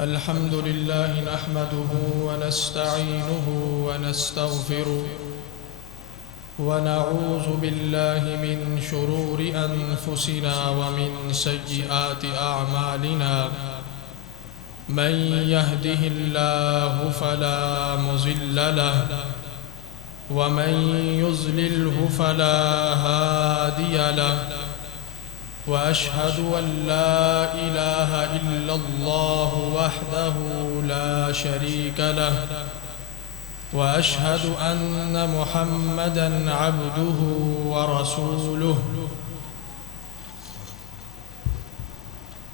الحمد لله نحمده ونستعينه ونستغفره ونعوذ بالله من شرور أنفسنا ومن سيئات أعمالنا من يهده الله فلا مضل له ومن يضلله فلا هادي له وأشهد أن لا إله إلا الله وحده لا شريك له وأشهد أن محمدًا عبده ورسوله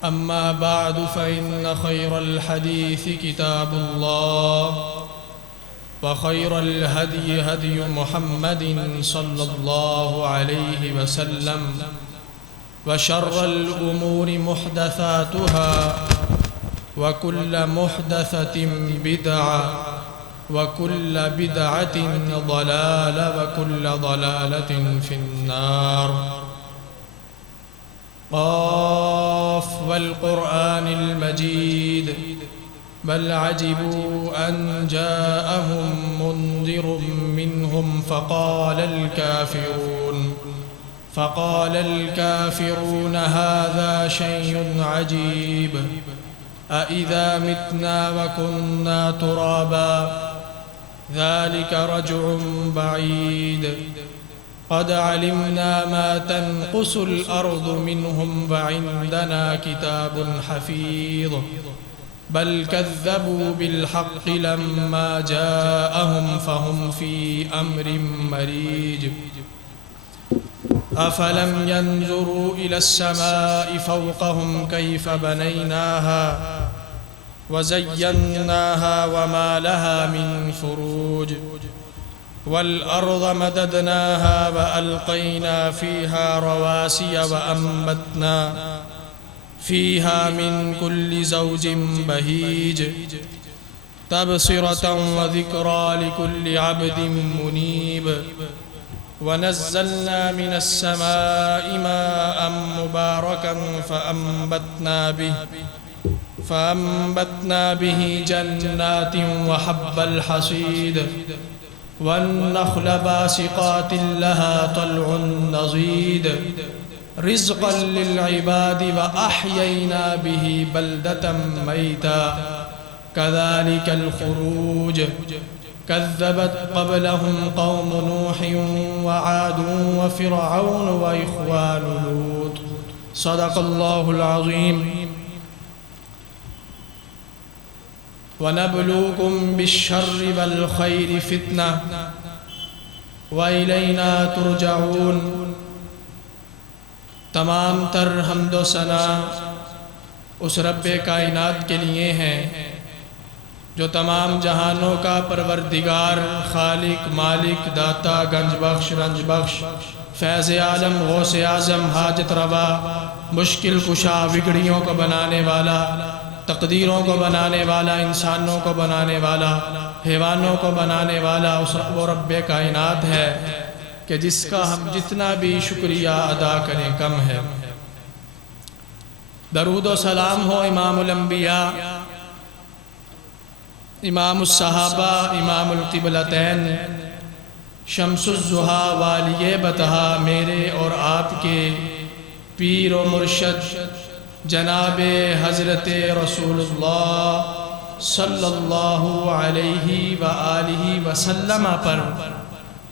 أما بعد فإن خير الحديث كتاب الله وخير الهدي هدي محمد صلى الله عليه وسلم وشر الأمور محدثاتها وكل محدثة بدعة وكل بدعة ضلالة وكل ضلالة في النار. قاف والقرآن المجيد بل عجبوا أن جاءهم منذر منهم فقال الكافرون هذا شيء عجيب أإذا متنا وكنا ترابا ذلك رجع بعيد قد علمنا ما تنقص الأرض منهم وعندنا كتاب حفيظ بل كذبوا بالحق لما جاءهم فهم في أمر مريج أفلم ينظروا إلى السماء فوقهم كيف بنيناها وزيناها وما لها من فروج والأرض مددناها وألقينا فيها رواسي وأنبتنا فيها من كل زوج بهيج تبصرة وذكرى لكل عبد منيب ونزلنا من السماء ماء مباركا فأنبتنا به جنات وحب الحصيد والنخل باسقات لها طلع نضيد رزقا للعباد وأحيينا به بلدة ميتا كذلك الخروج كذبت قبلهم قوم نوح وعاد وفرعون وإخوان لوط صدق الله العظيم. ونبلوكم بالشر والخير فتنة وإلينا ترجعون. تمام تر حمد و ثنا اس رب کائنات کے لیے ہیں جو تمام جہانوں کا پروردگار، خالق، مالک، داتا، گنج بخش، رنج بخش، فیض عالم، غوث اعظم، حاجت روا، مشکل کشا، بگڑیوں کو بنانے والا، تقدیروں کو بنانے والا، انسانوں کو بنانے والا، حیوانوں کو بنانے والا اس وہ رب کائنات ہے کہ جس کا ہم جتنا بھی شکریہ ادا کریں کم ہے. درود و سلام ہو امام الانبیاء، امام الصحابہ، امام القبلتین، شمس الضحیٰ، والی بطحہ، میرے اور آپ کے پیر و مرشد جناب حضرت رسول اللہ صلی اللہ علیہ وآلہ وسلم پر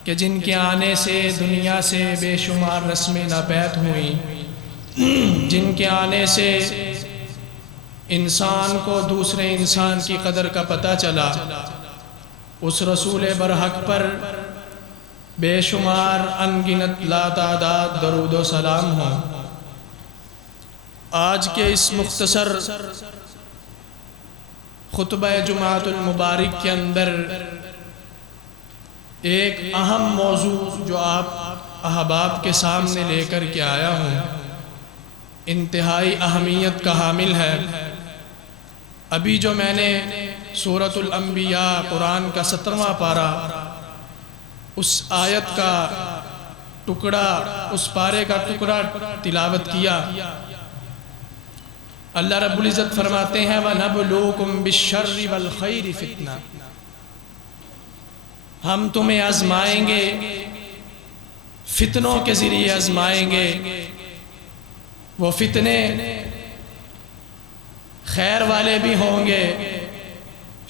کہ جن کے آنے سے دنیا سے بے شمار رسمیں ناپید ہوئیں، جن کے آنے سے انسان کو دوسرے انسان کی قدر کا پتہ چلا، اس رسول برحق پر بے شمار انگنت لاتعداد درود و سلام ہوں. آج کے اس مختصر خطبہ جمعۃ المبارک کے اندر ایک اہم موضوع جو آپ احباب کے سامنے لے کر کے آیا ہوں انتہائی اہمیت کا حامل ہے. ابھی جو میں نے سورۃ الانبیاء قرآن کا 17واں پارہ اس آیت کا ٹکڑا، اس پارے کا ٹکڑا تلاوت کیا، اللہ رب العزت فرماتے ہیں وَنَبْلُوكُمْ بِالشَّرِّ وَالْخَيْرِ فِتْنَةً، ہم تمہیں آزمائیں گے، فتنوں کے ذریعے آزمائیں گے۔ وہ فتنے خیر والے بھی ہوں گے،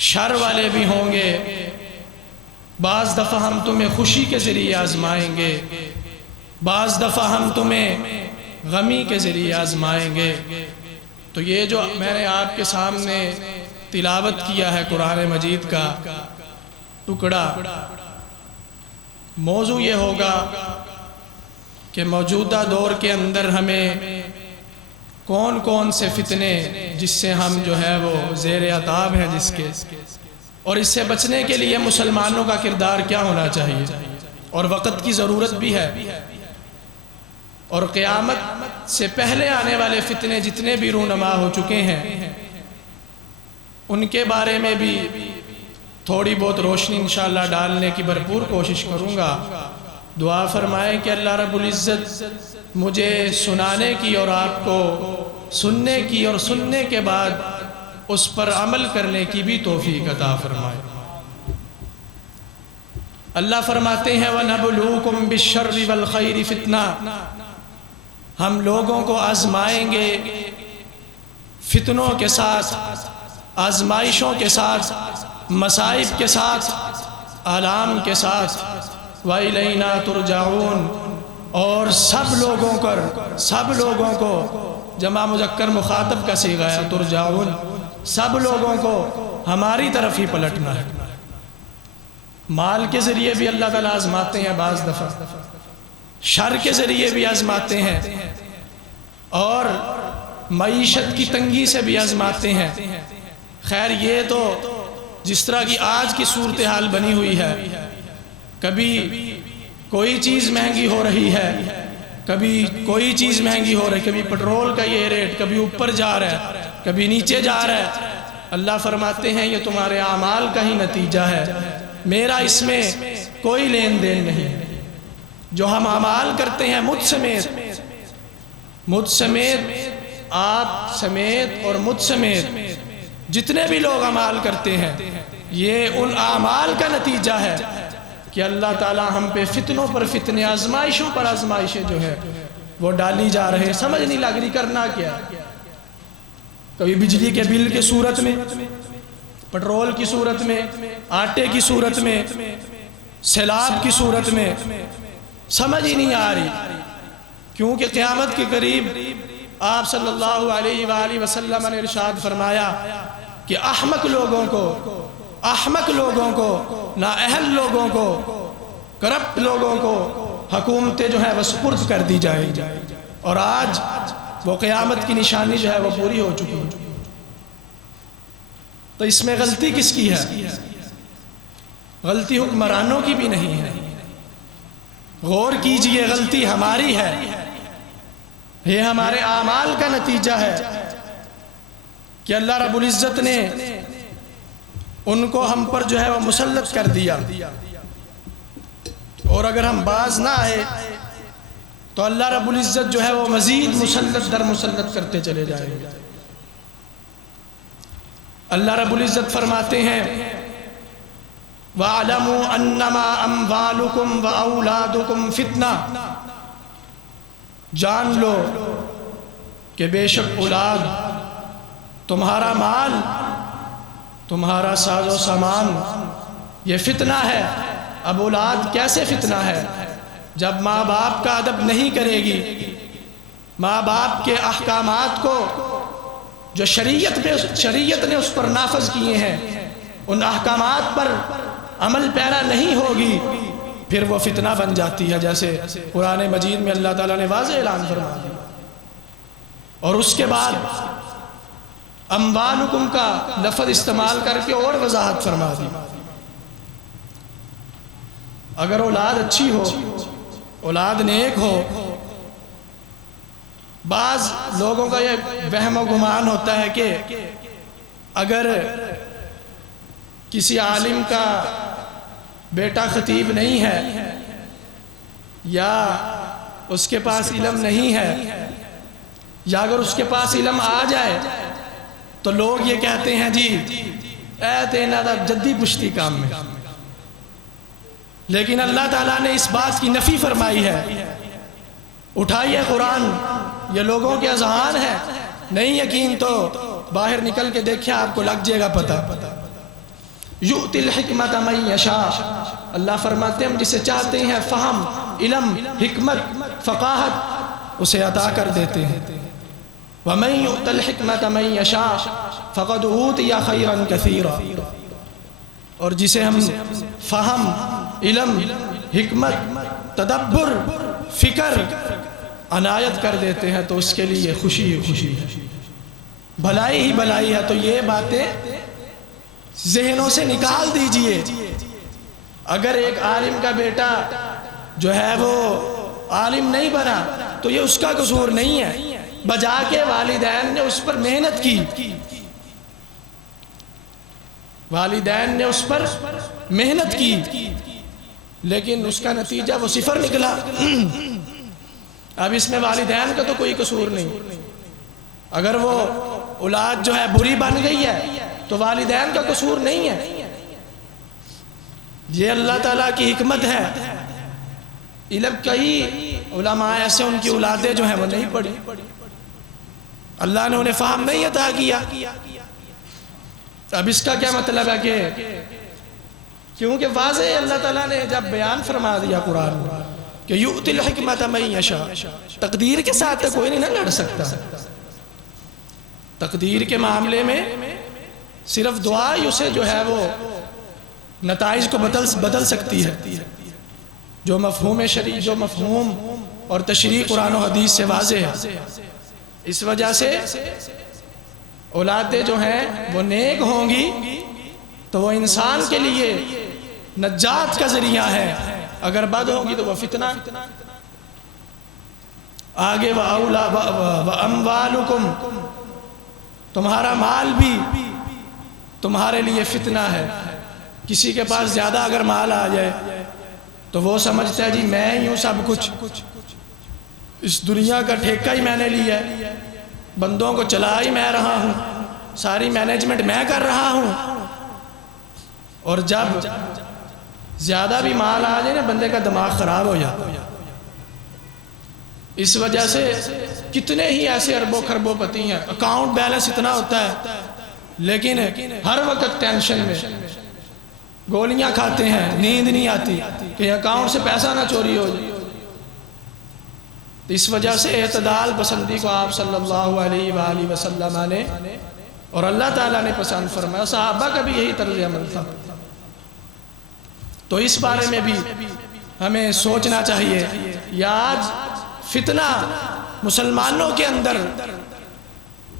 شر والے بھی ہوں گے۔ بعض دفعہ ہم تمہیں خوشی کے ذریعے آزمائیں گے، بعض دفعہ ہم تمہیں غمی کے ذریعے آزمائیں گے۔ تو یہ جو میں نے آپ کے سامنے تلاوت کیا ہے قرآن مجید کا ٹکڑا، موضوع یہ ہوگا کہ موجودہ دور کے اندر ہمیں کون کون سے فتنے جس سے ہم جو ہے وہ زیر عطاب ہیں جس کے، اور اس سے بچنے کے لیے مسلمانوں کا کردار کیا ہونا چاہیے، اور وقت کی ضرورت بھی ہے، اور قیامت سے پہلے آنے والے فتنے جتنے بھی رونما ہو چکے ہیں ان کے بارے میں بھی تھوڑی بہت روشنی انشاءاللہ ڈالنے کی بھرپور کوشش کروں گا۔ دعا فرمائیں کہ اللہ رب العزت مجھے سنانے کی اور آپ کو سننے کی اور سننے کے بعد اس پر عمل کرنے کی بھی توفیق عطا فرمائے۔ اللہ فرماتے ہیں وَنَبْلُوكُمْ بِالشَّرِّ وَالْخَيْرِ فِتْنَةً، ہم لوگوں کو آزمائیں گے فتنوں کے ساتھ، آزمائشوں کے ساتھ، مصائب کے ساتھ، آلام کے ساتھ۔ وَإِلَيْنَا تُرْجَعُونَ، اور سب لوگوں کو جمع مذکر مخاطب کا صیغہ ہے ترجعون، سب لوگوں کو ہماری طرف ہی پلٹنا ہے۔ مال کے ذریعے بھی اللہ تعالیٰ آزماتے ہیں، بعض دفعہ شر کے ذریعے بھی آزماتے ہیں، اور معیشت کی تنگی سے بھی آزماتے ہیں۔ خیر یہ تو جس طرح کی آج کی صورتحال بنی ہوئی ہے، کبھی کوئی چیز مہنگی ہو رہی ہے، کبھی کوئی چیز مہنگی ہو رہی ہے، کبھی پٹرول کا یہ ریٹ کبھی اوپر جا رہا ہے کبھی نیچے جا رہا ہے۔ اللہ فرماتے ہیں یہ تمہارے اعمال کا ہی نتیجہ ہے، میرا اس میں کوئی لین دین نہیں۔ جو ہم اعمال کرتے ہیں مجھ سمیت آپ سمیت اور مجھ سمیت جتنے بھی لوگ اعمال کرتے ہیں، یہ ان اعمال کا نتیجہ ہے کہ اللہ تعالیٰ ہم پہ فتنوں پر فتنے، آزمائشوں پر آزمائشیں جو ہے وہ ڈالی جا رہے ہیں، سمجھ نہیں لگ رہی کرنا کیا۔ کبھی بجلی کے بل کی صورت میں، پٹرول کی صورت میں، آٹے کی صورت میں، سیلاب کی صورت میں، سمجھ ہی نہیں آ رہی، کیونکہ قیامت کے قریب آپ صلی اللہ علیہ وآلہ وسلم نے ارشاد فرمایا کہ احمق لوگوں کو، نااہل لوگوں کو، کرپٹ لوگوں کو حکومتیں جو ہے وہ سپرد کر دی جائیں گی، اور آج وہ قیامت کی نشانی جو ہے وہ پوری ہو چکی ہے۔ تو اس میں غلطی کس کی ہے؟ غلطی حکمرانوں کی بھی نہیں ہے، غور کیجئے، غلطی ہماری ہے، یہ ہمارے اعمال کا نتیجہ ہے کہ اللہ رب العزت نے ان کو ہم پر جو ہے وہ مسلط کر دیا، اور اگر ہم باز نہ آئے تو اللہ رب العزت جو ہے وہ مزید مسلط در مسلط کرتے چلے جائیں گے۔ اللہ رب العزت فرماتے ہیں وَاعْلَمُوا أَنَّمَا أَمْوَالُكُمْ وَأَوْلَادُكُمْ فِتْنَةٌ، جان لو کہ بے شک اولاد، تمہارا مال، تمہارا ساز و سامان یہ فتنہ ہے۔ اب اولاد کیسے فتنہ ہے؟ جب ماں باپ کا ادب نہیں کرے گی، ماں باپ کے احکامات کو جو شریعت نے اس پر نافذ کیے ہیں، ان احکامات پر عمل پیرا نہیں ہوگی، پھر وہ فتنہ بن جاتی ہے، جیسے قرآن مجید میں اللہ تعالیٰ نے واضح اعلان فرما دیا۔ اور اس کے بعد اموالکم کا لفظ استعمال کر کے اور وضاحت فرما دی۔ اگر اولاد اچھی ہو، اولاد نیک ہو، بعض لوگوں کا یہ وہم و گمان ہوتا ہے کہ اگر کسی عالم کا بیٹا خطیب نہیں ہے یا اس کے پاس علم نہیں ہے یا اگر اس کے پاس علم آ جائے تو لوگ یہ کہتے ہیں جی اے تینا دا جدی پشتی کام میں، لیکن اللہ تعالیٰ نے اس بات کی نفی فرمائی ہے۔ اٹھائیے قرآن، یہ لوگوں کے اذہان ہے، نہیں یقین تو باہر نکل کے دیکھیں، آپ کو لگ جائے گا پتہ۔ یؤتی الحکمت من یشاء، اللہ فرماتے ہیں ہم جسے چاہتے ہیں فہم، علم، حکمت، فقاہت اسے عطا کر دیتے ہیں۔ وَمَن یؤت الحکمت من یشاء فقد اوتی خیرا کثیرا، اور جسے ہم فہم، علم، حکمت، تدبر، فکر عنایت کر دیتے ہیں تو اس کے لیے خوشی ہی خوشی ہے، بھلائی ہی بھلائی ہے۔ تو یہ باتیں ذہنوں سے نکال دیجئے۔ اگر ایک عالم کا بیٹا جو ہے وہ عالم نہیں بنا تو یہ اس کا قصور نہیں ہے، بجا کے والدین نے اس پر محنت کی، والدین نے اس پر محنت کی، لیکن اس کا نتیجہ وہ صفر نکلا۔ اب اس میں والدین کا تو کوئی قصور نہیں، اگر وہ اولاد جو ہے بری بن گئی ہے تو والدین کا قصور نہیں ہے، یہ اللہ تعالیٰ کی حکمت ہے۔ علم کئی علماء ایسے ان کی اولادیں جو ہیں وہ نہیں پڑھی، اللہ نے انہیں فہم نہیں عطا کیا۔ اب اس کا کیا مطلب ہے کہ کیونکہ واضح اللہ تعالیٰ نے جب بیان فرما دیا قرآن میں کہ یؤتی الحکمت من یشاء، تقدیر کے ساتھ کوئی نہیں لڑ سکتا۔ تقدیر کے معاملے میں صرف دعا ہی اسے جو ہے وہ نتائج کو بدل سکتی ہے، جو مفہوم شرعی، جو مفہوم اور تشریح قرآن و حدیث سے واضح ہے۔ اس وجہ سے اولادیں جو ہیں وہ نیک ہوں گی تو وہ انسان کے لیے نجات کا ذریعہ ہے، اگر بد ہوگی تو وہ فتنہ۔ آگے وَأَمْوَالُكُمْ، تمہارا مال بھی تمہارے لیے فتنہ ہے۔ کسی کے پاس زیادہ اگر مال آ جائے تو وہ سمجھتا ہے جی میں ہی ہوں سب کچھ، اس دنیا کا ٹھیکہ ہی میں نے لیا ہے، بندوں کو چلا ہی میں رہا ہوں، ساری مینجمنٹ میں کر رہا ہوں۔ اور جب زیادہ بھی مال آ جائے نا بندے کا دماغ خراب ہو جاتا ہے۔ اس وجہ سے کتنے ہی ایسے اربوں خربوں پتی ہیں، اکاؤنٹ بیلنس اتنا ہوتا ہے لیکن ہر وقت ٹینشن میں، گولیاں کھاتے ہیں، نیند نہیں آتی کہ اکاؤنٹ سے پیسہ نہ چوری ہو جائے۔ اس وجہ سے اعتدال پسندی کو آپ صلی اللہ علیہ وآلہ وسلم نے اور اللہ تعالیٰ نے پسند فرمایا، صحابہ کا بھی یہی طرز عمل تھا۔ تو اس بارے میں بھی ہمیں سوچنا چاہیے۔ یا آج فتنہ مسلمانوں کے اندر،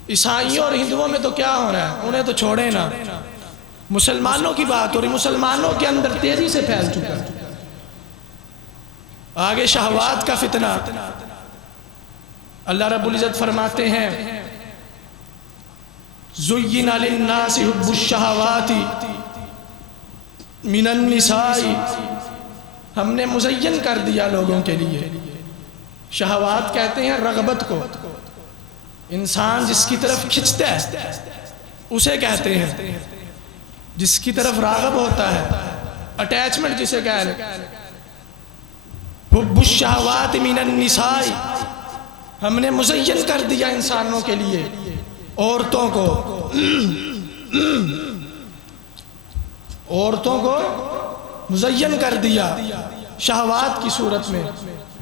عیسائیوں اور ہندوؤں میں تو کیا ہو رہا ہے، انہیں تو چھوڑے نا، مسلمانوں کی بات ہو رہی، مسلمانوں کے اندر تیزی سے پھیل چکا ہے۔ آگے شہوات کا فتنہ، اللہ رب العزت فرماتے ہیں زُيِّنَ لِلنَّاسِ حُبُّ الشَّهَوَاتِ مِنَ النِّسَاءِ، ہم نے مزین کر دیا لوگوں کے لیے۔ شہوات کہتے ہیں رغبت کو، انسان جس کی طرف کھنچتا ہے اسے کہتے ہیں، جس کی طرف راغب ہوتا ہے، اٹیچمنٹ جسے کہتے ہیں۔ حب الشہوات من النساء، ہم نے مزین کر دیا انسانوں کے لیے، عورتوں کو مزین کر دیا شہوات کی صورت میں،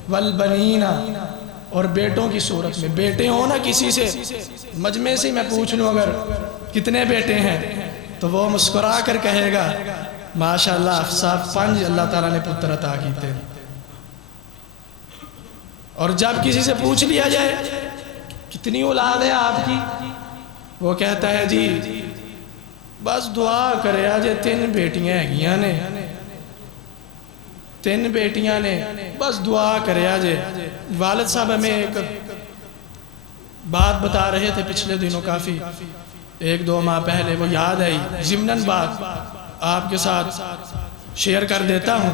والبنین، اور بیٹوں کی صورت میں۔ بیٹے ہوں نا کسی سے، مجمع سے میں پوچھ لوں اگر کتنے بیٹے ہیں تو وہ مسکرا کر کہے گا ماشاءاللہ صاحب 5 اللہ تعالیٰ نے پتر عطا کیتے۔ اور جب کسی سے پوچھ لیا جائے کتنی اولاد ہے آپ کی، وہ کہتا ہے جی بس دعا کرے آجے 3 بیٹیاں ہیں نے، 3 بیٹیاں نے، بس دعا کرے آجے۔ والد صاحب ہمیں ایک بات بتا رہے تھے پچھلے دنوں، کافی 1-2 ماہ پہلے، وہ یاد آئی، ضمناً بات آپ کے ساتھ شیئر کر دیتا ہوں۔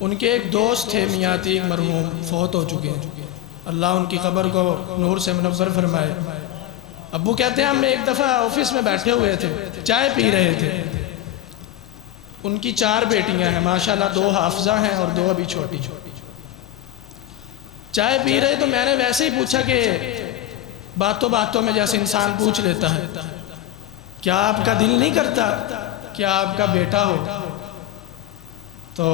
ان کے ایک دوست تھے میاں عتیق مرحوم، فوت ہو چکے ہیں۔ اللہ ان کی قبر کو نور سے منور فرمائے۔ ابو کہتے ہیں ہم ایک دفعہ آفس میں بیٹھے ہوئے تھے، چائے پی رہے تھے۔ ان کی 4 بیٹیاں ہیں ماشاءاللہ، 2 حافظہ ہیں اور 2 ابھی چھوٹی۔ چائے پی رہے تو میں نے ویسے ہی پوچھا کہ باتوں باتوں میں جیسے انسان پوچھ لیتا ہے، کیا آپ کا دل نہیں کرتا کیا آپ کا بیٹا ہو؟ تو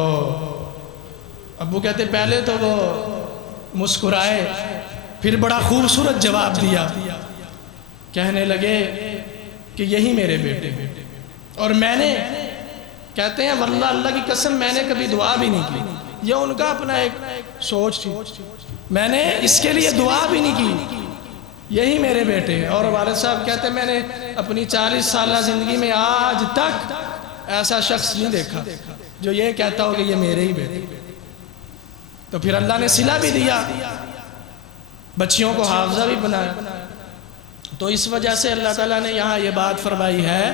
ابو کہتے پہلے تو وہ مسکرائے، پھر بڑا خوبصورت جواب دیا، کہنے لگے کہ یہی میرے بیٹے۔ اور میں نے، کہتے ہیں واللہ اللہ کی قسم میں نے کبھی دعا بھی نہیں کی، یہ ان کا اپنا ایک سوچ تھی، میں نے اس کے لیے دعا بھی نہیں کی، یہی میرے بیٹے ہیں۔ اور والد صاحب کہتے ہیں میں نے اپنی 40 سالہ زندگی میں آج تک ایسا شخص نہیں دیکھا جو یہ کہتا ہو کہ یہ میرے ہی بیٹے۔ تو پھر اللہ نے صلہ بھی دیا، بچیوں کو حافظہ بھی بنایا۔ تو اس وجہ سے اللہ تعالیٰ نے یہاں یہ بات فرمائی ہے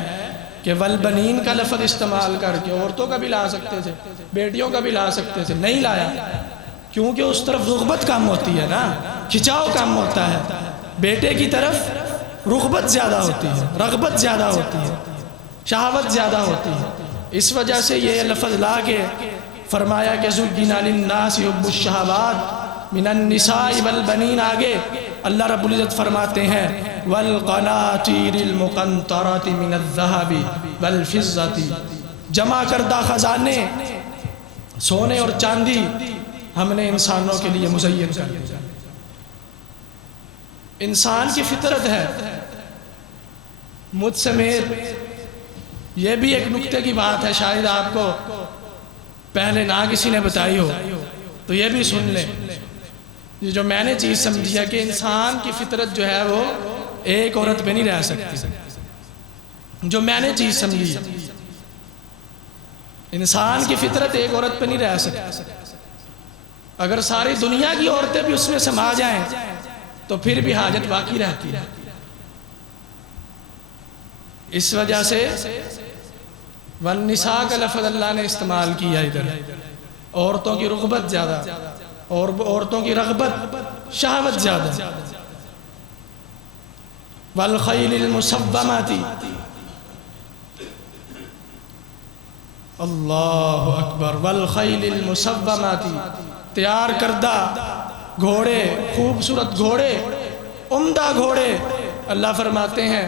کہ والبنین کا لفظ استعمال کر کے عورتوں کا بھی لا سکتے تھے، بیٹیوں کا بھی لا سکتے تھے، نہیں لایا کیونکہ اس طرف رغبت کم ہوتی ہے نا، کھچاؤ کم ہوتا ہے، بیٹے کی طرف رغبت زیادہ ہوتی ہے، رغبت زیادہ ہوتی ہے، شہوت زیادہ ہوتی ہے۔ اس وجہ سے یہ لفظ لا کے فرمایا کہ زُيِّنَ لِلنَّاسِ حُبُّ الشَّهَوَاتِ مِنَ النِّسَاءِ وَالْبَنِينَ۔ آگے اللہ رب العزت فرماتے ہیں وَالْقَنَاطِيرِ الْمُقَنطَرَةِ مِنَ الذَّهَبِ وَالْفِضَّةِ، جمع کردہ خزانے سونے اور چاندی ہم نے انسانوں کے لیے مزین کر دیا۔ انسان کی فطرت ہے، مجھ سمیت یہ بھی ایک نکتے کی بات ہے، شاید آپ کو پہلے نہ کسی نے بتائی ہو تو یہ بھی سن لیں۔ یہ جو میں نے چیز سمجھی ہے کہ انسان کی فطرت جو ہے وہ ایک عورت پہ نہیں رہ سکتی، جو میں نے چیز سمجھی، انسان کی فطرت ایک عورت پہ نہیں رہ سکتی۔ اگر ساری دنیا کی عورتیں بھی اس میں سما جائیں تو پھر بھی حاجت باقی رہتی ہے۔ اس وجہ سے والنساء کا لفظ اللہ نے استعمال کیا ادھر، عورتوں کی رغبت زیادہ اور عورتوں کی رغبت شہوت زیادہ۔ والخیل المسومۃ، اللہ اکبر، والخیل المسومۃ، تیار کردہ گھوڑے، خوبصورت گھوڑے، عمدہ گھوڑے، اللہ فرماتے ہیں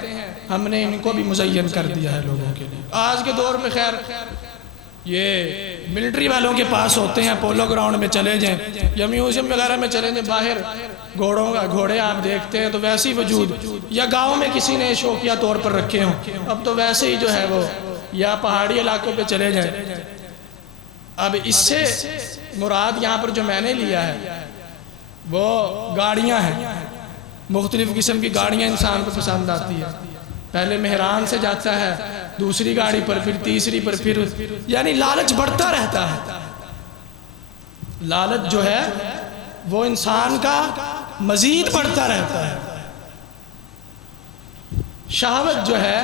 ہم نے ان کو بھی مزین کر دیا ہے لوگوں کے لیے۔ آج کے دور میں خیر یہ ملٹری والوں کے پاس ہوتے ہیں، پولو گراؤنڈ میں چلے جائیں یا میوزیم وغیرہ میں چلے جائیں، باہر گھوڑے آپ دیکھتے ہیں تو ویسے ہی وجود، یا گاؤں میں کسی نے شوقیہ طور پر رکھے ہوں، اب تو ویسے ہی جو ہے وہ، یا پہاڑی علاقوں پہ چلے جائیں۔ اب اس سے مراد یہاں پر جو میں نے لیا ہے وہ گاڑیاں ہیں، مختلف قسم کی گاڑیاں انسان کو پسند آتی ہے، پہلے مہران سے جاتا ہے، دوسری گاڑی پر، پھر تیسری پر، پھر یعنی لالچ بڑھتا رہتا ہے۔ لالچ جو ہے وہ انسان کا مزید بڑھتا رہتا ہے، شہوت جو ہے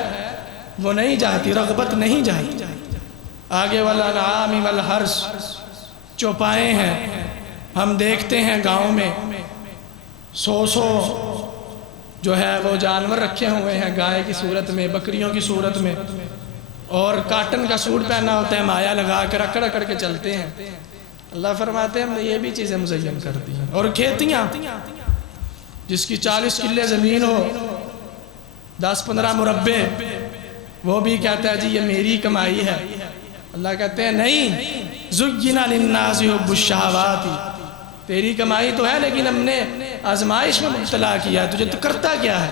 وہ نہیں جاتی، رغبت نہیں جاتی۔ آگے والانعام والحرث، چوپائے ہیں، ہم دیکھتے ہیں گاؤں میں 100 جو ہے وہ جانور رکھے ہوئے ہیں، گائے کی صورت میں، بکریوں کی صورت میں، اور کاٹن کا سوٹ پہنا ہوتا ہے، مایا لگا کر اکڑ اکڑ کے چلتے ہیں۔ اللہ فرماتے ہیں ہم نے یہ بھی چیزیں مزین کر دی ہیں۔ اور کھیتیاں، جس کی 40 کلے زمین ہو، 10-15 مربع، وہ بھی کہتا ہے جی یہ میری کمائی ہے۔ اللہ کہتے ہیں نہیں، زُيِّنَ لِلنَّاسِ حُبُّ الشَّهَوَاتِ، تیری کمائی تو ہے لیکن ہم نے آزمائش میں مبتلا کیا ہے، تجھے تو کرتا کیا ہے۔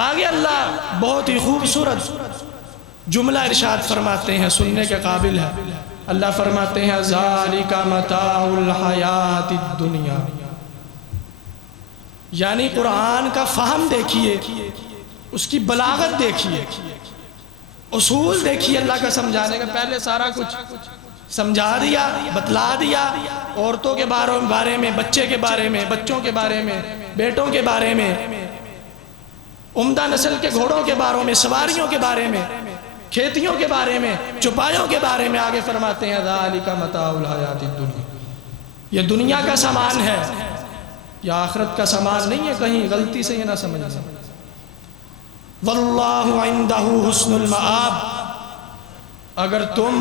آگے اللہ بہت ہی خوبصورت جملہ ارشاد فرماتے ہیں، سننے کے قابل ہے۔ اللہ فرماتے ہیں ذَلِكَ مَتَاعُ الْحَيَاةِ الدُّنْيَا، یعنی قرآن کا فہم دیکھیے، اس کی بلاغت دیکھیے، اصول دیکھیے اللہ کا سمجھانے کا۔ پہلے سارا کچھ سمجھا دیا، بتلا دیا، عورتوں کے بارے میں، بچے کے بارے میں، بچوں کے بارے میں، بیٹوں کے بارے میں، عمدہ نسل کے گھوڑوں کے بارے میں، سواریوں کے بارے میں، کھیتیوں کے بارے میں، چوپایوں کے بارے میں۔ آگے فرماتے ہیں ذَلِكَ مَتَاعُ الْحَيَاةِ الدُّنْيَا، یہ دنیا کا سامان ہے، یہ آخرت کا سامان نہیں ہے، کہیں غلطی سے یہ نہ سمجھنا۔ واللہ عندہ حسن المآب، اگر تم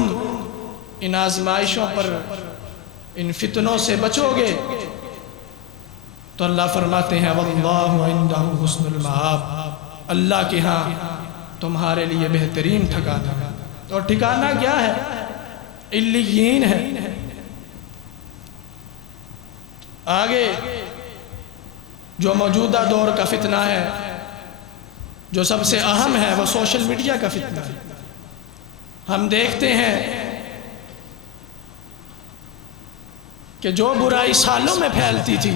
ان آزمائشوں پر، ان فتنوں سے بچو گے تو اللہ فرماتے ہیں واللہ عندہ حسن المآب، اللہ کے ہاں تمہارے لیے بہترین ٹھکانہ ہے۔ اور ٹھکانہ کیا ہے؟ علیین ہے۔ آگے جو موجودہ دور کا فتنہ ہے، جو سب سے اہم ہے، وہ سوشل میڈیا کا فتنہ ہے۔ ہم دیکھتے ہیں کہ جو برائی سالوں میں پھیلتی تھی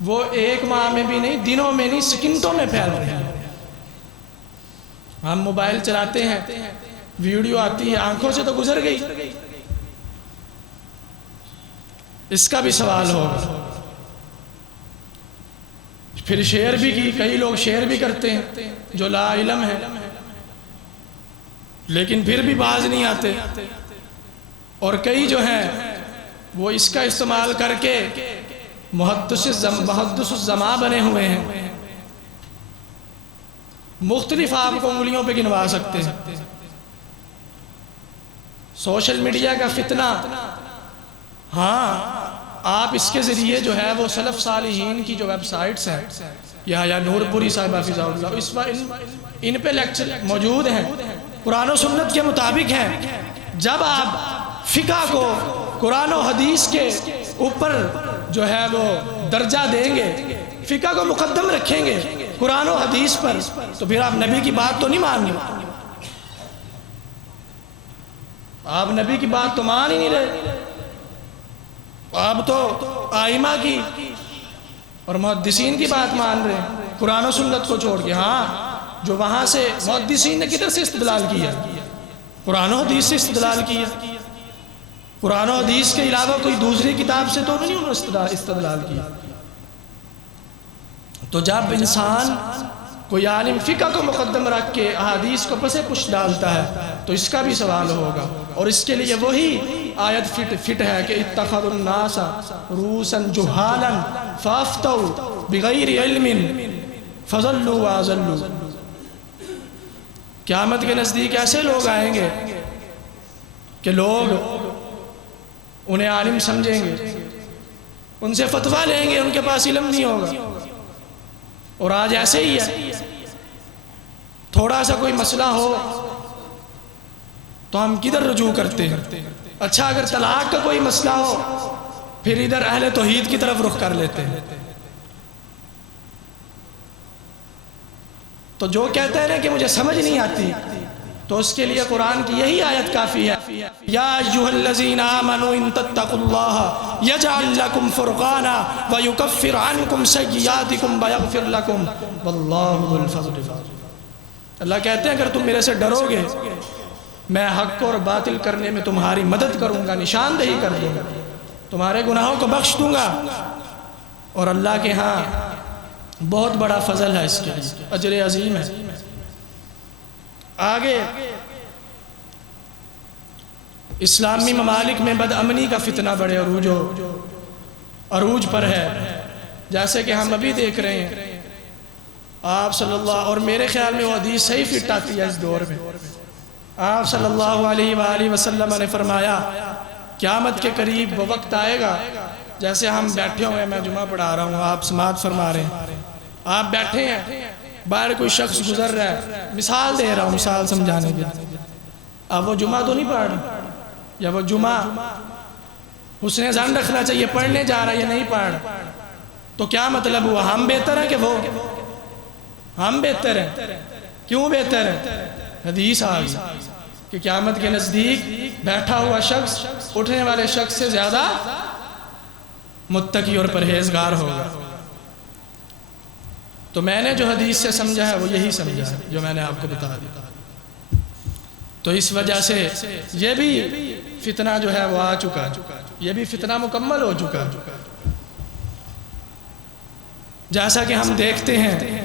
وہ ایک ماہ میں بھی نہیں، دنوں میں نہیں، سیکنڈوں میں پھیل رہی ہے۔ ہم موبائل چلاتے ہیں، ویڈیو آتی ہے، آنکھوں سے تو گزر گئی، اس کا بھی سوال ہوگا۔ پھر شیئر بھی کی، کئی لوگ شیئر بھی کرتے ہیں جو لا علم ہے، لیکن پھر بھی باز نہیں آتے، اور کئی جو ہیں وہ اس کا استعمال کر کے محدث الزمان بنے ہوئے ہیں۔ مختلف آپ کو انگلیوں پہ گنوا سکتے ہیں۔ سوشل میڈیا کا فتنہ، ہاں آپ اس کے ذریعے جو ہے وہ سلف صالحین کی جو ویب سائٹس ہیں، یا نور پوری صاحبہ فضا اللہ، اس وقت ان پہ لیکچر موجود ہیں، قرآن و سنت کے مطابق ہیں۔ جب آپ فقہ کو قرآن و حدیث کے اوپر جو ہے وہ درجہ دیں گے، فقہ کو مقدم رکھیں گے قرآن و حدیث پر، تو پھر آپ نبی کی بات تو نہیں مان رہے، آپ نبی کی بات تو مان ہی نہیں رہے، آپ تو آئمہ کی اور محدثین کی بات مان رہے ہیں قرآن و سنت کو چھوڑ کے۔ ہاں جو وہاں سے محدثین نے کدھر سے استدلال کیا؟ قرآن و حدیث سے استدلال کیا۔ قرآن و حدیث کے علاوہ کوئی دوسری کتاب سے تو نہیں انہوں نے استدلال کیا۔ تو جب انسان کوئی عالم فقہ کو مقدم رکھ کے احادیث کو پسے پش ڈالتا ہے تو اس کا بھی سوال ہوگا، اور اس کے لیے وہی آیت فٹ ہے کہ اتخذوا الناس رؤوسا جہالا فافتوا بغیر علم فضلوا واضلوا۔ قیامت کے نزدیک ایسے لوگ آئیں گے کہ لوگ انہیں عالم سمجھیں گے، ان سے فتویٰ لیں گے، ان کے پاس علم نہیں ہوگا۔ اور آج ایسے ہی ہے، تھوڑا سا کوئی مسئلہ ہو تو ہم کدھر رجوع کرتے ہیں؟ اچھا اگر طلاق کا کوئی مسئلہ ہو پھر ادھر اہل توحید کی طرف رخ کر لیتے ہیں۔ تو جو کہتے ہیں کہ مجھے سمجھ نہیں آتی، تو اس کے لیے قرآن کی یہی آیت کافی ہے، یا ایھا الذین آمنوا ان تتقوا اللہ یجعل لکم فرقانا ویکفر عنکم سیئاتکم ویغفر لکم واللہ ذو الفضل العظیم۔ اللہ کہتے ہیں اگر تم میرے سے ڈرو گے میں حق اور باطل کرنے میں تمہاری مدد کروں گا، نشاندہی کر دوں گا، تمہارے گناہوں کو بخش دوں گا، اور اللہ کے ہاں بہت بڑا فضل ہے، اس کے لیے اجر عظیم ہے۔ آگے اسلامی ممالک میں بد امنی کا فتنہ بڑے عروج پر ہے، جیسے کہ ہم ابھی دیکھ رہے ہیں۔ آپ صلی اللہ، اور میرے خیال میں وہ حدیث صحیح فٹ آتی ہے اس دور میں، آپ صلی اللہ علیہ وآلہ وسلم نے فرمایا قیامت کے قریب وہ وقت آئے گا جیسے ہم بیٹھے ہوئے ہیں، میں جمعہ پڑھا رہا ہوں، آپ سماعت فرما رہے ہیں، آپ بیٹھے ہیں، باہر کوئی شخص گزر رہا ہے، مثال دے رہا ہوں، مثال سمجھانے کے، اب وہ جمعہ تو نہیں پڑھ رہا، یا وہ جمعہ حسن ظن رکھنا چاہیے پڑھنے جا رہا ہے یا نہیں پڑھ رہا، تو کیا مطلب ہوا؟ ہم بہتر ہیں کہ وہ؟ ہم بہتر ہیں۔ کیوں بہتر ہیں؟ حدیث آ گئی کہ قیامت کے نزدیک بیٹھا ہوا شخص اٹھنے والے شخص سے زیادہ متقی اور پرہیزگار ہوگا۔ تو میں نے جو حدیث سے سمجھا ہے وہ یہی سمجھا ہے جو میں نے آپ کو بتا دیا۔ تو اس وجہ سے یہ بھی فتنہ جو ہے وہ آ چکا ہے، یہ بھی فتنہ مکمل ہو چکا ہے۔ جیسا کہ ہم دیکھتے ہیں،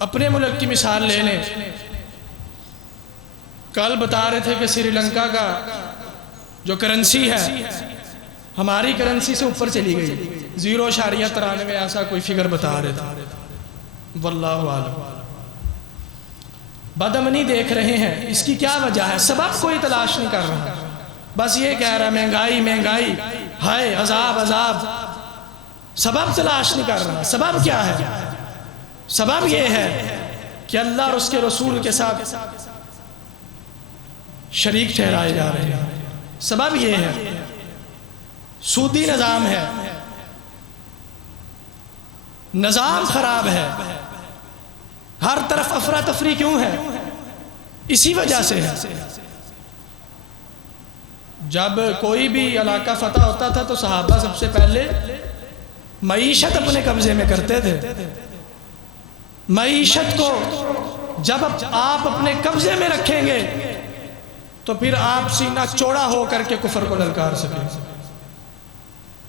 اپنے ملک کی مثال لے لیں، کل بتا رہے تھے کہ سری لنکا کا جو کرنسی ہے ہماری کرنسی سے اوپر چلی گئی، 0.93 ایسا کوئی فگر بتا رہے تھے، واللہ عالم۔ بدامنی دیکھ رہے ہیں، اس کی کیا وجہ ہے؟ سبب کوئی تلاش نہیں کر رہا، بس یہ کہہ رہا مہنگائی مہنگائی، ہائے عذاب عذاب، سبب تلاش نہیں کر رہا۔ سبب کیا ہے؟ سبب یہ ہے کہ اللہ اور اس کے رسول کے ساتھ شریک ٹھہرائے جا رہے ہیں۔ سبب یہ ہے سودی نظام ہے، نظام خراب ہے، ہر طرف افراتفری کیوں ہے؟ اسی وجہ سے ہے۔ جب کوئی بھی علاقہ فتح ہوتا تھا تو صحابہ سب سے پہلے معیشت اپنے قبضے میں کرتے تھے۔ معیشت کو جب آپ اپنے قبضے میں رکھیں گے تو پھر آپ سینہ چوڑا ہو کر کے کفر کو للکار سکیں۔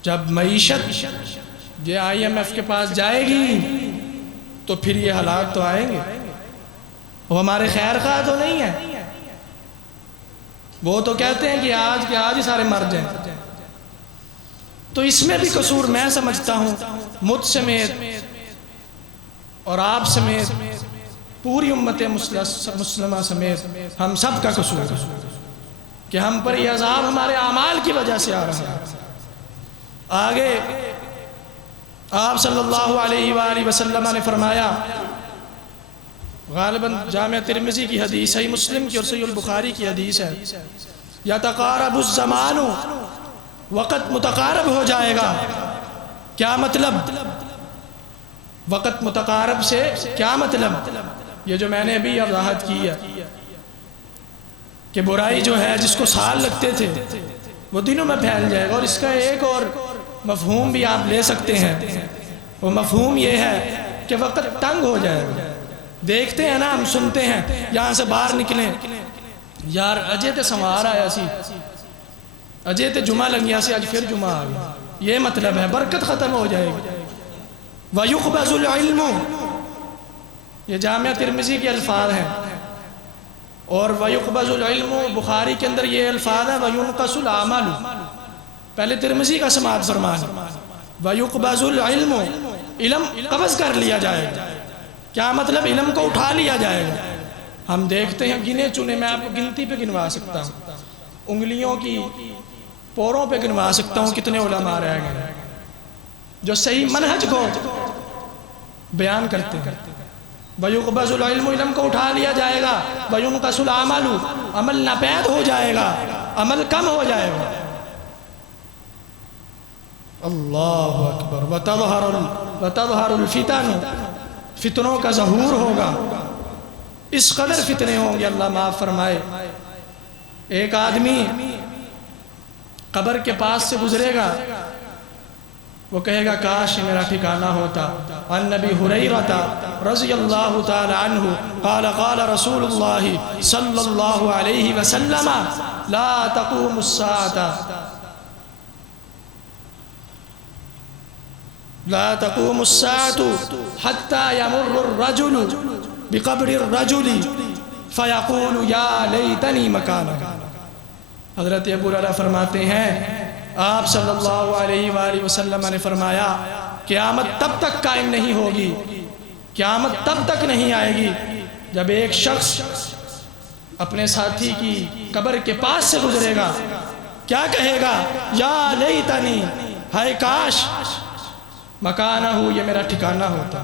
جب معیشت یہ IMF کے پاس جائے گی تو پھر یہ حالات تو آئیں گے۔ وہ ہمارے خیر خواہ تو نہیں ہے، وہ تو کہتے ہیں کہ آج ہی سارے مر جائیں۔ تو اس میں بھی قصور میں سمجھتا ہوں مجھ سمیت اور آپ سمیت پوری امت مسلمہ سمیت ہم سب کا قصور ہے کہ ہم پر یہ عذاب ہمارے اعمال کی وجہ سے آ رہا ہے۔ آگے آپ صلی اللہ علیہ وآلہ وسلم نے فرمایا، غالباً جامع ترمذی کی حدیث، صحیح مسلم کی اور صحیح البخاری کی حدیث ہے، یتقارب الزمان، وقت متقارب ہو جائے گا۔ کیا مطلب؟ وقت متقارب سے کیا مطلب؟ یہ جو میں نے ابھی وضاحت کی ہے کہ برائی جو ہے جس کو سال لگتے تھے وہ دنوں میں پھیل جائے گا۔ اور اس کا ایک اور مفہوم بھی آپ لے سکتے ہیں، وہ مفہوم یہ ہے کہ وقت تنگ ہو جائے گا۔ دیکھتے ہیں نا، ہم سنتے ہیں یہاں سے باہر نکلیں، یار اجے تے سمار آیا سی، اجے تے جمعہ لگیا سی، آج پھر جمعہ آ گیا۔ یہ مطلب ہے برکت ختم ہو جائے گی۔ وَيُقْبَضُ الْعِلْمُ، یہ جامعہ ترمذی کے الفاظ ہیں، اور وَيُقْبَضُ الْعِلْمُ بخاری کے اندر یہ الفاظ ہے وَيُنْقَصُ الْعَمَلُ۔ پہلے ترمذی کا سماعت فرمانا، وَيُقْبَضُ الْعِلْمُ، علم قبض کر لیا جائے گا۔ کیا مطلب؟ علم کو اٹھا لیا جائے گا۔ ہم دیکھتے ہیں گنے چنے، میں آپ کو گنتی پہ گنوا سکتا ہوں، انگلیوں کی پوروں پہ گنوا سکتا ہوں کتنے علماء رہ گئے جو صحیح منہج کو بیان کرتے ہیں۔ وَيُقْبَضُ الْعِلْمُ، علم کو اٹھا لیا جائے گا۔ وَيُنْقَصُ الْعَمَلُ، عمل ناپید ہو جائے گا، عمل کم ہو جائے گا۔ اللہ اکبر۔ وَتَظْهَرُ الْفِتَنُ، فتنوں کا ظہور ہوگا۔ اس قدر فتنے ہوں گے، اللہ معاف فرمائے۔ ایک آدمی قبر کے پاس سے گزرے گا، وہ کہے گا کاش میرا ٹھکانہ ہوتا۔ عن نبی ہریرہ رضی اللہ تعالی عنہ قال قال رسول اللہ صلی اللہ علیہ وسلم لا تقوم الساعة لا تقوم الساعة حتى يمر الرجل بقبر الرجل فيقول يا ليتني مكانه۔ حضرت ابو ہریرہ فرماتے ہیں آپ صلی اللہ علیہ وآلہ وسلم نے فرمایا قیامت تب تک قائم نہیں ہوگی، قیامت تب تک نہیں آئے گی جب ایک شخص اپنے ساتھی کی قبر کے پاس سے گزرے گا، کیا کہے گا؟ یا لیتنی، ہائے کاش مکانہ ہو، یہ میرا ٹھکانہ ہوتا۔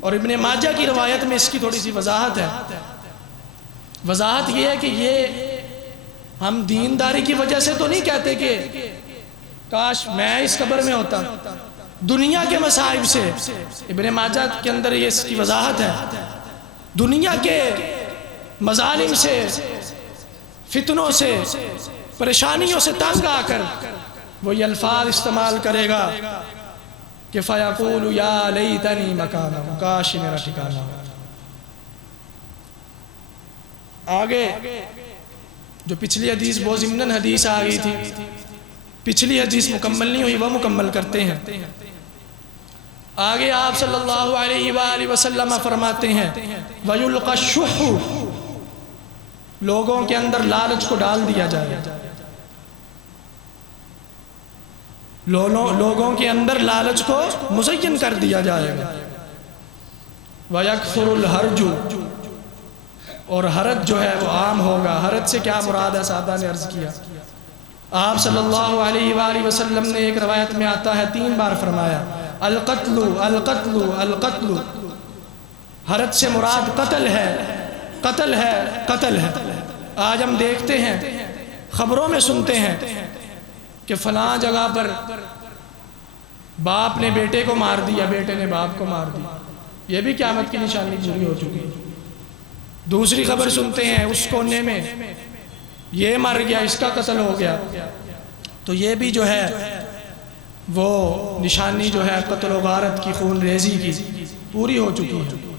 اور ابن ماجہ کی روایت میں اس کی تھوڑی سی وضاحت ہے۔ وضاحت یہ ہے کہ یہ ہم دینداری کی وجہ سے تو نہیں کہتے کہ کاش میں اس قبر میں ہوتا، دنیا کے مصائب سے۔ ابن ماجہ کے اندر یہ اس کی وضاحت ہے، دنیا کے مظالم سے، فتنوں سے، پریشانیوں سے تنگ آ کر وہ یہ الفاظ استعمال کرے گا کہ فَيَقُولُ يَا لَيْتَنِي مَكَانَهُ، کاش میرا ٹھکانہ ہو۔ آگے جو پچھلی حدیث بہت ضمناً حدیث آ گئی تھی، پچھلی حدیث مکمل نہیں ہوئی، وہ مکمل کرتے ہیں۔ آگے آپ صلی اللہ علیہ وآلہ وسلم فرماتے ہیں وَيُلْقَى الشُّحُّ، لوگوں کے اندر لالچ کو ڈال دیا جائے۔ لوگوں کے اندر لالچ کو مزین کر دیا جائے گا۔ وَيَكْفُرُ الْحَرْجُ، اور حرج جو ہے وہ عام ہوگا۔ حرج سے کیا مراد ہے؟ صحابہ نے عرض کیا، آپ صلی اللہ علیہ وآلہ وسلم نے ایک روایت میں آتا ہے 3 بار فرمایا القتل القتل القتل، حرج سے مراد قتل ہے، قتل ہے، قتل ہے۔ آج ہم دیکھتے ہیں، خبروں میں سنتے ہیں کہ فلاں جگہ پر باپ نے بیٹے کو مار دیا، بیٹے نے باپ کو مار دیا، یہ بھی قیامت کی نشانی پوری ہو چکی ہے۔ دوسری خبر سنتے ہیں اس کونے میں یہ مر گیا، اس کا قتل ہو گیا، تو یہ بھی جو ہے وہ نشانی جو ہے قتل و غارت کی، خون ریزی کی پوری ہو چکی ہے۔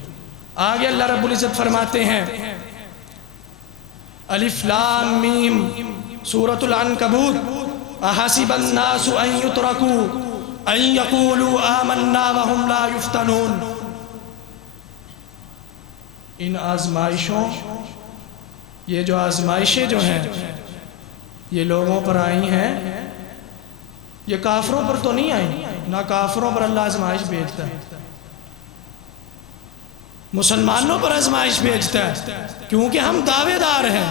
آگے اللہ رب العزت فرماتے ہیں الف لام میم، سورۃ العنکبوت، احسب الناس ان یترکوا ان یقولوا آمنا وهم لا یفتنون۔ ان آزمائشوں، یہ جو آزمائشیں جو ہیں یہ لوگوں پر آئی ہیں، یہ کافروں پر تو نہیں آئی، نہ کافروں پر اللہ آزمائش بھیجتا ہے، مسلمانوں پر آزمائش بھیجتا ہے، کیونکہ ہم دعوے دار ہیں۔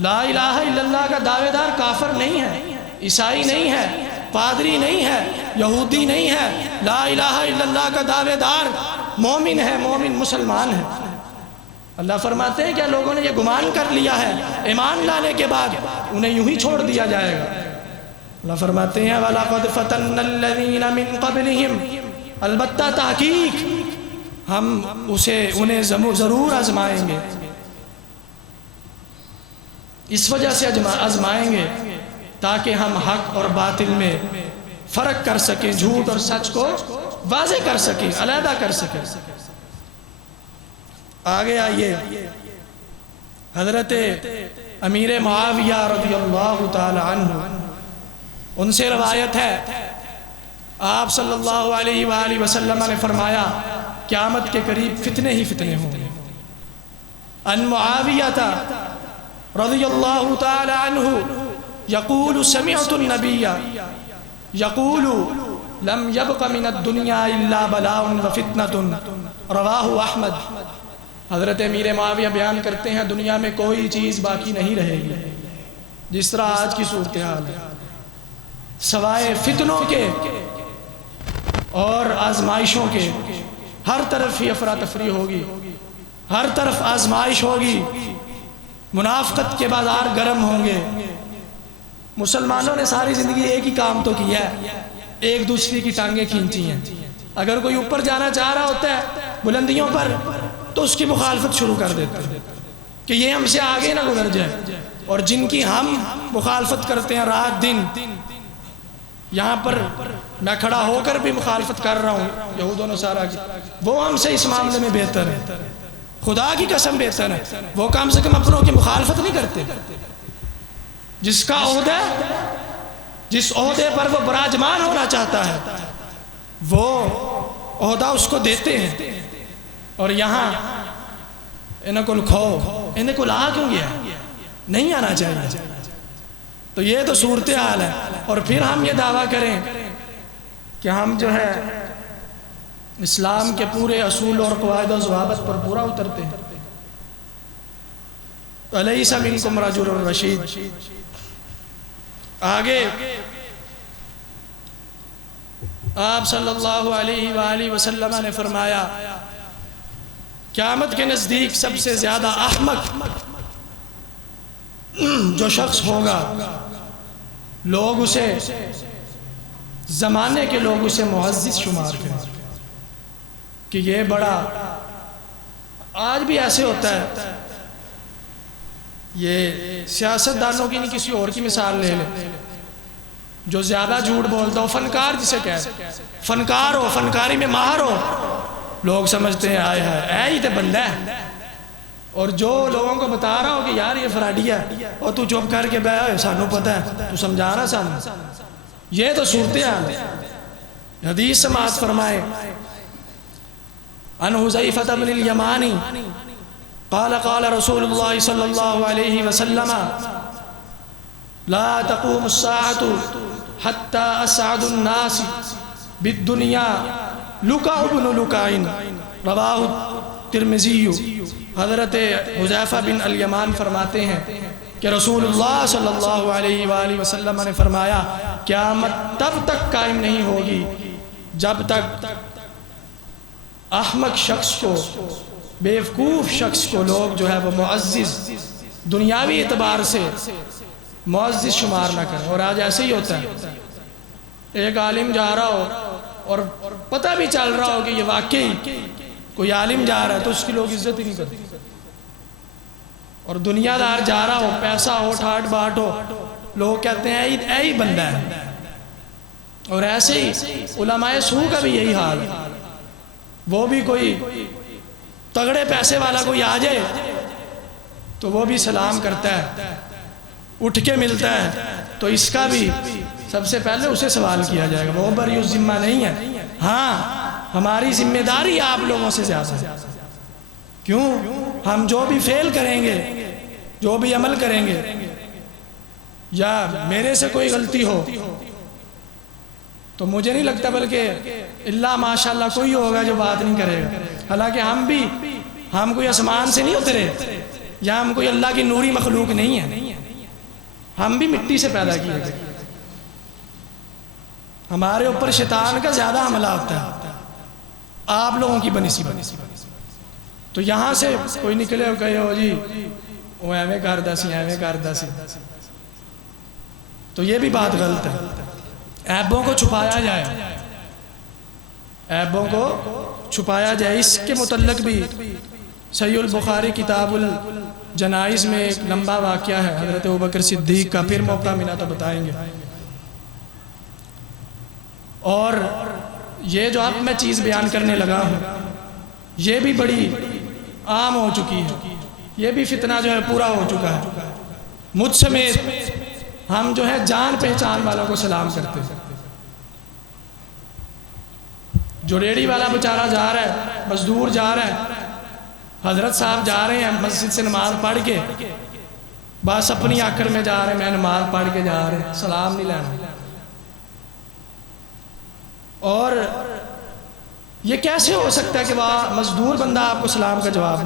لا الہ الا اللہ کا دعوے دار کافر نہیں ہے، عیسائی نہیں ہے، پادری نہیں ہے، یہودی نہیں ہے، لا الہ الا اللہ کا دعوے دار مومن ہے، مومن مسلمان ہے۔ اللہ فرماتے ہیں کیا لوگوں نے یہ گمان کر لیا ہے ایمان لانے کے بعد انہیں یوں ہی چھوڑ دیا جائے گا؟ اللہ فرماتے ہیں وَلَقَدْ فَتَنَّ الَّذِينَ مِن قَبْلِهِمْ، البتہ تحقیق ہم انہیں ضرور آزمائیں گے، اس وجہ سے آزمائیں گے تاکہ ہم حق اور باطل میں فرق کر سکیں، جھوٹ اور سچ کو واضح کر سکیں، علیحدہ کر سکیں۔ آگے آئیے، حضرت امیر معاویہ رضی اللہ تعالی عنہ، ان سے روایت ہے آپ صلی اللہ علیہ وآلہ وسلم نے فرمایا قیامت کے قریب فتنے ہی فتنے ہوں گے۔ ان معاویہ رضی اللہ تعالی عنہ یقول سمعت النبی یقول لم یبق من الدنیا الا بلاء وفتنة، رواہ احمد۔ حضرت امیر معاویہ بیان کرتے ہیں دنیا میں کوئی چیز باقی نہیں رہے گی جس طرح آج کی صورتحال ہے، سوائے فتنوں کے اور آزمائشوں کے۔ ہر طرف ہی افراتفری ہوگی، ہر طرف آزمائش ہوگی، منافقت کے بازار گرم ہوں گے۔ مسلمانوں نے ساری زندگی ایک ہی کام تو کیا ہے، ایک دوسرے کی ٹانگیں کھینچی ہیں۔ اگر کوئی اوپر جانا چاہ رہا ہوتا ہے بلندیوں پر تو اس کی مخالفت شروع کر دیتے ہیں کہ یہ ہم سے آگے نہ گزر جائے، اور جن کی ہم مخالفت کرتے ہیں رات دن، یہاں پر میں کھڑا ہو کر بھی مخالفت کر رہا ہوں یہود و نصارہ کی، وہ ہم سے اس معاملے میں بہتر ہے، خدا کی قسم بہتر ہے۔ وہ کم سے کم اپنوں کی مخالفت نہیں کرتے، جس کا عہدہ، جس عہدے پر وہ براجمان ہونا چاہتا ہے وہ عہدہ اس کو دیتے ہیں، اور یہاں انہیں کل کھو، انہیں کل آ کیوں گیا، نہیں آنا چاہیے۔ تو یہ تو صورتحال ہے، اور پھر ہم یہ دعویٰ کریں کہ ہم جو ہے اسلام کے پورے اصول اور قواعد و ضوابط پر پورا اترتے ہیں۔ الیس منکم رجل رشید۔ آگے آپ صلی اللہ علیہ وآلہ وسلم نے فرمایا قیامت کے نزدیک سب سے زیادہ احمق جو شخص ہوگا، لوگ اسے، زمانے کے لوگ اسے معزز شمار کریں کہ یہ بڑا، آج بھی ایسے ہوتا ہے، یہ سیاست دانوں کی نہیں کسی اور کی مثال لے لیں، جو زیادہ جھوٹ بولتا ہو، فنکار جسے کہتے ہیں، فنکار ہو، فنکاری میں ماہر ہو، لوگ سمجھتے ہیں آئے ہے ہی تے بندہ ہے، اور جو لوگوں کو بتا رہا ہو کہ یار یہ فراڈی ہے، اور تو چپ کر کے بیٹھا ہے، سانو پتہ ہے، تو سمجھا رہا سانو۔ یہ تو صورتحال ہے۔ حدیث سماعت فرمائے عن حذیفہ بن الیمانی قال قال رسول اللہ صلی اللہ علیہ وسلم لا تقوم الساعة حتی اسعد الناس بالدنیا لکع بن لکعین رواہ ترمذی۔ حضرت حذیفہ بن الیمان فرماتے ہیں کہ رسول اللہ صلی اللہ علیہ وآلہ وسلم نے فرمایا قیامت تب تک قائم نہیں ہوگی جب تک احمق شخص کو، بیوقوف شخص کو لوگ جو ہے وہ معزز، دنیاوی اعتبار سے معزز شمار نہ کریں۔ اور آج ایسے ہی ہوتا ہے، ایک عالم جا رہا ہو اور پتہ بھی چل رہا ہو کہ یہ واقعی کوئی عالم جا رہا ہے تو اس کی لوگ عزت ہی نہیں کرتے، اور دنیا دار جا رہا ہو، پیسہ ہو، ٹھاٹ باٹ ہو، لوگ کہتے ہیں اے ہی بندہ ہے۔ اور ایسے ہی علماء سو کا بھی یہی حال ہے، وہ بھی کوئی تگڑے پیسے والا کوئی آ جائے تو وہ بھی سلام کرتا ہے، اٹھ کے ملتا ہے، تو اس کا بھی سب سے پہلے اسے سوال کیا جائے گا، وہ بری ذمہ نہیں ہے۔ ہاں ہماری ذمہ داری آپ لوگوں سے زیادہ ہے، کیوں؟ ہم جو بھی فیل کریں گے، جو بھی عمل کریں گے، یا میرے سے کوئی غلطی ہو تو مجھے نہیں لگتا بلکہ اللہ ماشاءاللہ کوئی ہوگا جو بات نہیں کرے گا۔ حالانکہ ہم کوئی آسمان سے نہیں اترے، یا ہم کوئی اللہ کی نوری مخلوق نہیں ہے، ہم بھی مٹی سے پیدا کیے گئے، ہمارے اوپر شیطان کا زیادہ حملہ ہوتا ہے آپ لوگوں کی بنسبت۔ تو یہاں سے کوئی نکلے اور کہے ہو جی وہ ایویں کردہ سی، تو یہ بھی بات غلط ہے۔ عیبوں کو چھپایا جائے، عیبوں کو چھپایا جائے۔ اس کے متعلق بھی صحیح البخاری کتاب الجنائز میں ایک لمبا واقعہ ہے حضرت ابوبکر صدیق کا، پھر موقع ملا تو بتائیں گے۔ اور یہ جو اب میں چیز بیان کرنے لگا ہوں یہ بھی بڑی عام ہو چکی ہے، یہ بھی فتنہ جو ہے پورا ہو چکا ہے، مجھ سمیت ہم جو ہے جان پہچان والوں کو سلام کرتے ہیں۔ جو ریڑی والا بیچارہ جا رہا ہے، مزدور جا رہا ہے، حضرت صاحب جا رہے ہیں مسجد سے نماز پڑھ کے، بس اپنی آکڑ میں جا رہے ہیں، میں نماز پڑھ کے جا رہے ہیں، سلام نہیں لینا۔ اور یہ کیسے ہو سکتا ہے کہ وہ مزدور بندہ آپ کو سلام کا جواب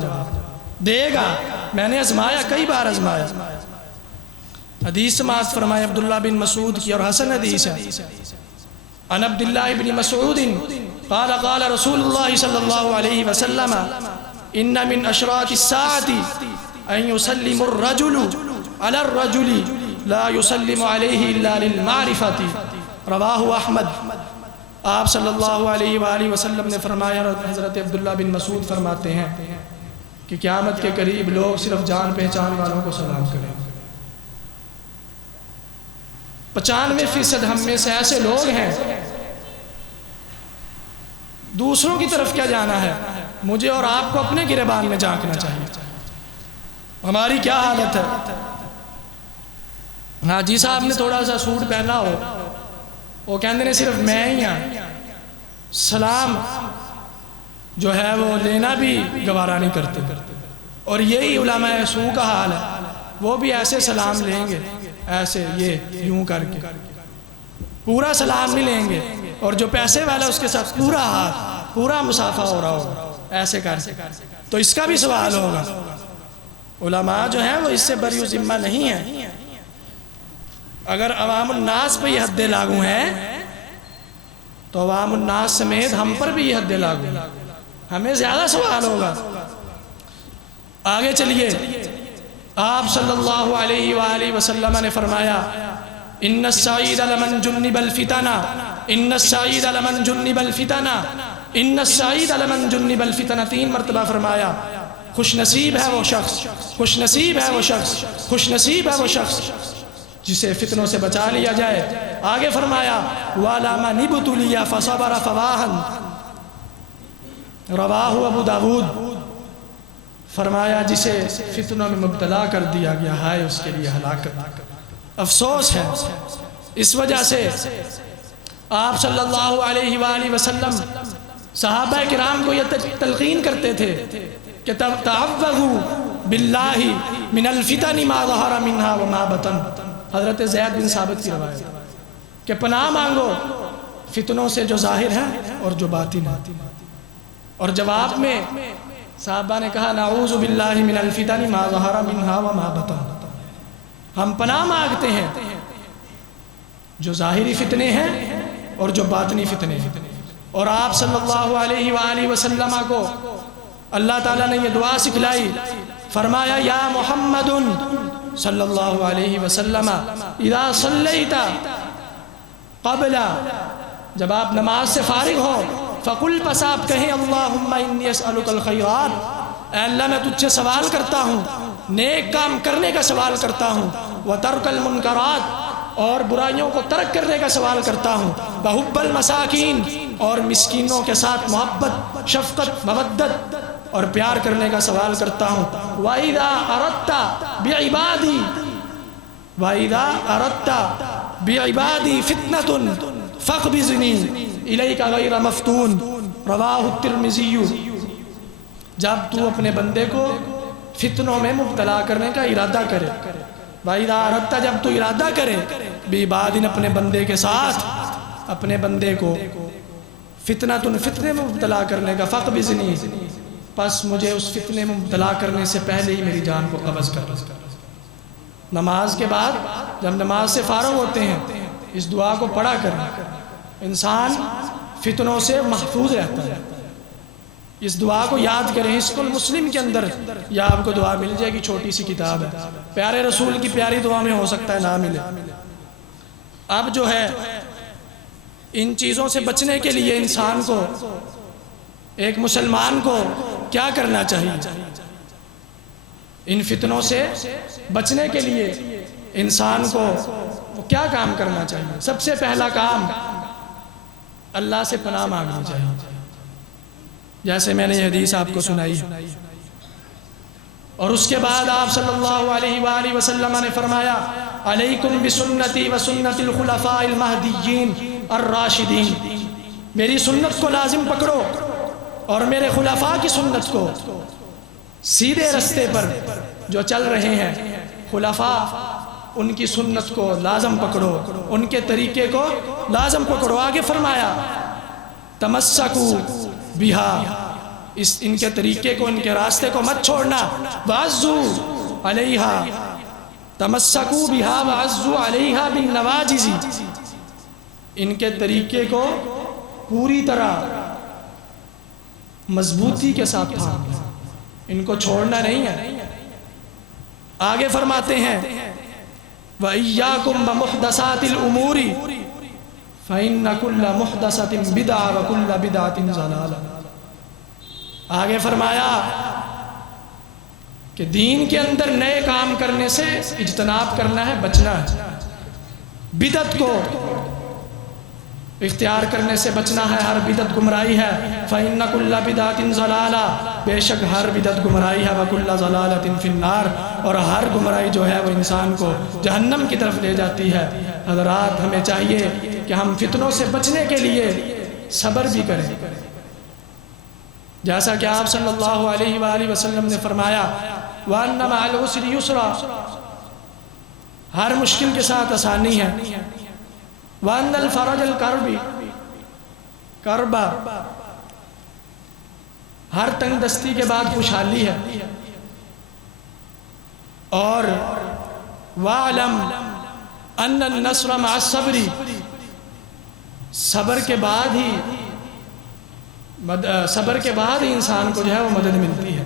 دے گا؟ میں نے آزمایا، کئی بار آزمایا۔ حدیث سماعت فرمائے عبداللہ بن مسعود کی، اور حسن حدیث ہے، عن عبداللہ بن مسعود قال قال رسول اللہ صلی اللہ علیہ وسلم ان من اشراط الساعة ان يسلم الرجل على الرجل لا يسلم عليه الا للمعرفة، رواہ احمد۔ آپ صلی اللہ علیہ وآلہ وسلم نے فرمایا، حضرت عبداللہ بن مسعود فرماتے ہیں کہ قیامت کے قریب لوگ صرف جان پہچان والوں کو سلام کریں۔ 95% ہم میں سے ایسے لوگ ہیں، دوسروں کی طرف کیا جانا ہے، مجھے اور آپ کو اپنے گریبان میں جھانکنا چاہیے، ہماری کیا حالت ہے۔ حاجی صاحب نے تھوڑا سا سوٹ پہنا ہو، وہ کہندے نے صرف میں ہی ہاں، سلام جو ہے وہ لینا بھی گوارا نہیں کرتے۔ اور یہی علماء سو کا حال ہے، وہ بھی ایسے سلام لیں گے، ایسے یہ یوں کر کے پورا سلام نہیں لیں گے، اور جو پیسے والا اس کے ساتھ پورا ہاتھ، پورا مسافہ ہو رہا ہوگا ایسے کر کے، تو اس کا بھی سوال ہوگا۔ علماء جو ہیں وہ اس سے بری ذمہ نہیں ہے۔ اگر عوام الناس پہ یہ حدیں لاگو ہیں تو عوام الناس سمیت ہم پر بھی یہ حدیں لاگو ہیں، ہمیں زیادہ سوال ہوگا۔ آگے چلیے، آپ صلی اللہ علیہ وآلہ وسلم نے فرمایا ان السعید لمن جنب الفتن، ان السعید لمن جنب الفتن، ان السعید لمن جنب الفتن، 3 مرتبہ فرمایا۔ خوش نصیب ہے وہ شخص، خوش نصیب ہے وہ شخص، خوش نصیب ہے وہ شخص جسے فتنوں سے بچا لیا جائے۔ آگے فرمایا وَعَلَى مَنِ ابْتُلِيَ فَصَبَرَ فَوَاهًا، رواہ ابو داود۔ فرمایا جسے فتنوں میں مبتلا کر دیا گیا، ہائے اس کے لیے ہلاکت، افسوس ہے۔ اس وجہ سے آپ صلی اللہ علیہ وآلہ وسلم صحابہ کرام کو یہ تلقین کرتے تھے کہ تعوذوا باللہ من الفتن ما ظہر منها وما بطن۔ حضرت زید بن ثابت کی روایت، کہ پناہ مانگو فتنوں سے جو ظاہر ہیں اور جو باطن ہیں۔ اور جواب میں صحابہ نے کہا نعوذ باللہ من الفتن ما ظہر منہا وما بطن، ہم پناہ مانگتے ہیں جو ظاہری فتنے ہیں اور جو باطنی فتنے ہیں۔ اور آپ صلی اللہ علیہ وآلہ وسلم کو اللہ تعالیٰ نے یہ دعا سکھلائی، فرمایا یا محمد صلی اللہ علیہ وسلم اذا صلیت قبل، جب آپ نماز سے فارغ ہو، فقل، پس آپ کہیں اللہم انی اسألک الخیرات، اے اللہ میں تجھ سے سوال کرتا ہوں، نیک کام کرنے کا سوال کرتا ہوں، وترک المنکرات، اور برائیوں کو ترک کرنے کا سوال کرتا ہوں، بحب المساکین، اور مسکینوں کے ساتھ محبت، شفقت، مودت اور پیار کرنے کا سوال کرتا ہوں، وَإِذَا أَرَدْتَ بِعِبَادِي وَإِذَا أَرَدْتَ بِعِبَادِي فِتْنَةٌ فَاقْبِضْنِي إِلَيْكَ غَيْرَ مَفْتُونٍ، رواہ الترمذی۔ جب تو اپنے بندے کو فتنوں میں مبتلا کرنے کا ارادہ کرے، وَإِذَا أَرَدْتَ، جب تو ارادہ کرے، بِعِبَادٍ، اپنے بندے کے ساتھ، اپنے بندے کو فتنہ فتنے میں مبتلا کرنے کا، فَاقْبِضْنِی، پس مجھے اس فتنے میں مبتلا کرنے سے پہلے ہی میری جان کو قبض کر۔ نماز کے بعد جب نماز سے فارغ ہوتے ہیں اس دعا کو پڑھا کر انسان فتنوں سے محفوظ رہتا ہے۔ اس دعا کو یاد کریں، حصن المسلم کے اندر یا آپ کو دعا مل جائے گی، چھوٹی سی کتاب ہے، پیارے رسول کی پیاری دعا میں ہو سکتا ہے نہ ملے۔ اب جو ہے ان چیزوں سے بچنے کے لیے انسان کو، ایک مسلمان کو کیا کرنا چاہیے؟ ان فتنوں سے بچنے کے لیے انسان کو کیا کام کرنا چاہیے؟ سب سے پہلا کام اللہ سے پناہ مانگنی چاہیے، جیسے میں نے یہ حدیث آپ کو سنائی، اور اس کے بعد آپ صلی اللہ علیہ وآلہ وسلم نے فرمایا علیکم بسنتی وسنت الخلفاء المہدیین الراشدین، میری سنت کو لازم پکڑو اور میرے خلفاء کی سنت کو، سیدھے رستے پر جو چل رہے ہیں خلفاء، ان کی سنت کو لازم پکڑو، ان کے طریقے کو لازم پکڑو۔ آگے فرمایا تمسکو بہا، ان کے طریقے کو، ان کے راستے کو مت چھوڑنا، وعزو علیہا، تمسکو بہا وعزو علیہا بالنواجز، ان کے طریقے کو پوری طرح مضبوطی کے ساتھ تھامنا، ان کو چھوڑنا نہیں ہے۔ آگے فرماتے ہیں وَإِيَّاكُمْ بِمُحْدَثَاتِ الْأُمُورِ فَإِنَّ كُلَّ مُحْدَثَةٍ بِدْعَةٌ وَكُلَّ بِدْعَةٍ ضَلَالَةٌ۔ آگے فرمایا کہ دین کے اندر نئے کام کرنے سے اجتناب کرنا ہے، بچنا ہے، بدعت کو اختیار کرنے سے بچنا ہے، ہر بدعت گمراہی ہے، فَإِنَّ كُلَّ بِدْعَةٍ ضَلَالَةٌ، بے شک ہر بدعت گمراہی ہے، وَكُلَّ ضَلَالَةٍ فِي النَّارِ، اور ہر گمراہی جو ہے وہ انسان کو جہنم کی طرف لے جاتی ہے۔ حضرات ہمیں چاہیے کہ ہم فتنوں سے بچنے کے لیے صبر بھی کریں، جیسا کہ آپ صلی اللہ علیہ وآلہ وسلم نے فرمایا وَأَنَّ مَعَ الْعُسْرِ يُسْرًا، ہر مشکل کے ساتھ آسانی ہے، وَأَنَّ الْفَرَجَ الْكَرْبِ کربا، ہر تنگ دستی کے بعد خوشحالی ہے، اور وَاعْلَمْ أَنَّ النَّصْرَ مَعَ الصَّبْرِ، صبر کے بعد ہی انسان کو جو ہے وہ مدد ملتی ہے۔